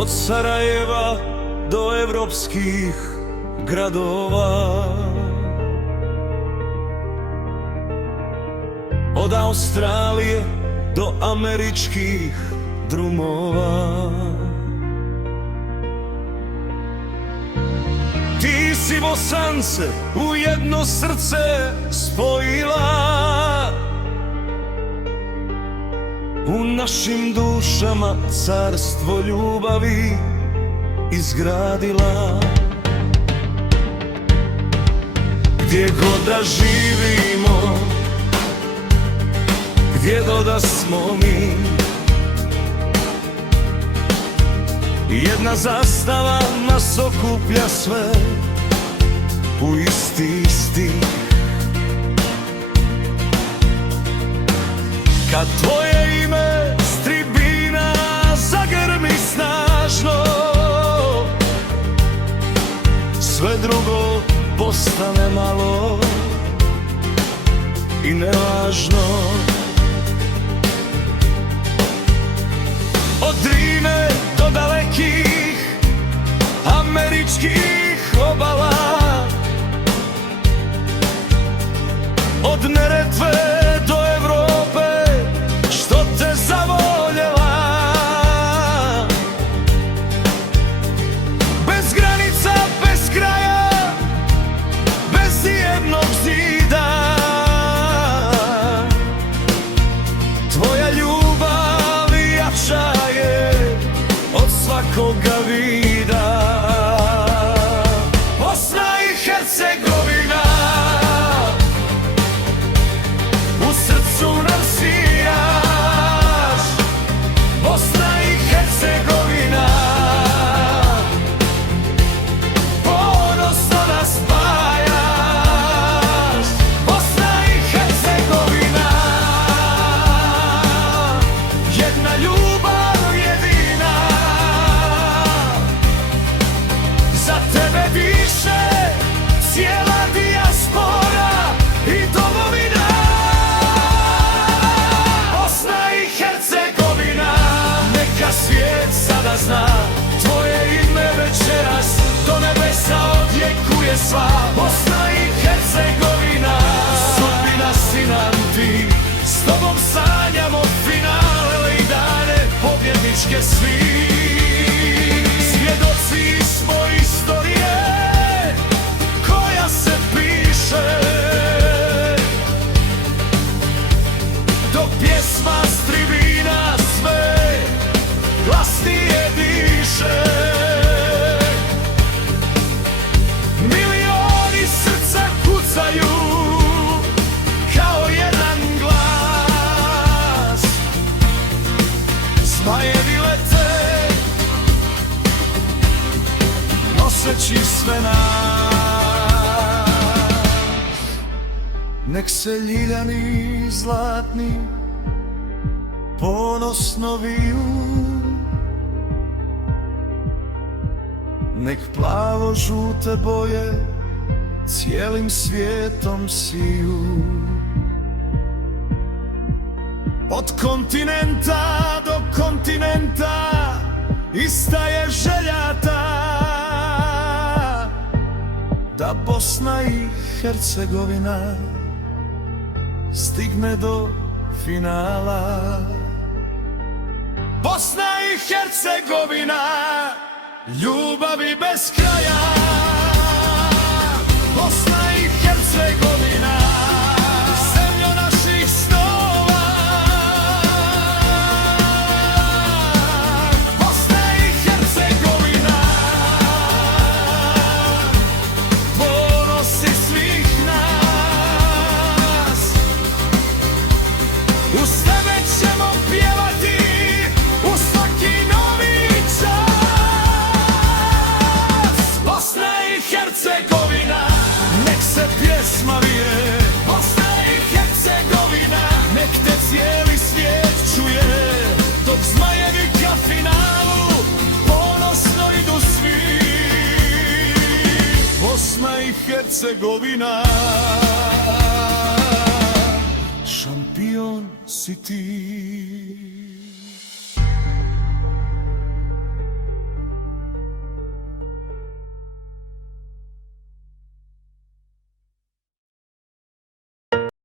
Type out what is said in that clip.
od Sarajeva do evropskih gradova, od Australije do američkih drumova. Ti si Bosance u jedno srce spojila, u našim dušama carstvo ljubavi izgradila. Gdje god da živimo, gdje god da smo mi, jedna zastava nas okuplja sve u isti stih. Kad tvoje ime s tribina zagrmi snažno, sve drugo postane malo i nevažno. Od Drine do dalekih američkih obala, od Neretve do Evrope što te zavoljela, bez granica, bez kraja, bez nijednog zida. Tvoja ljubav jača je od svakoga vida. Bosna i Hercegovina, u srcu nam sijaš. Bosna i Hercegovina, ponosno nas spajaš. Bosna i Hercegovina, jedna ljubav jedina. Za tebe diše cijela dijaspora i domovina. Bosna i Hercegovina, neka svijet sada zna, tvoje ime večeras do nebesa odjekuje sva. Bosna i Hercegovina, sudbina si nam ti, s tobom sanjamo finale i dane pobjedničke svi. Svjedoci smo istorije koja se piše, dok pjesma s tribina sve glasnije diše. Milioni srca kucaju kao jedan glas, zmajevi lete noseći sve nas. Nek se ljiljani zlatni ponosno viju, nek plavo-žute boje cijelim svijetom siju. Od kontinenta do kontinenta ista je želja ta, da Bosna i Hercegovina stigne do finala. Bosna i Hercegovina, ljubavi bez kraja. Bosna i Hercegovina, zemljo naših snova. Bosna i Hercegovina, ponosi svih nas. Uz tebe ćemo pjevati u svaki novi čas. Bosna i Hercegovina, nek se pjesma vije. Bosna i Hercegovina, nek te cijeli svijet čuje, dok zmajevi ka finalu ponosno idu svi. Bosna i Hercegovina, šampion si ti.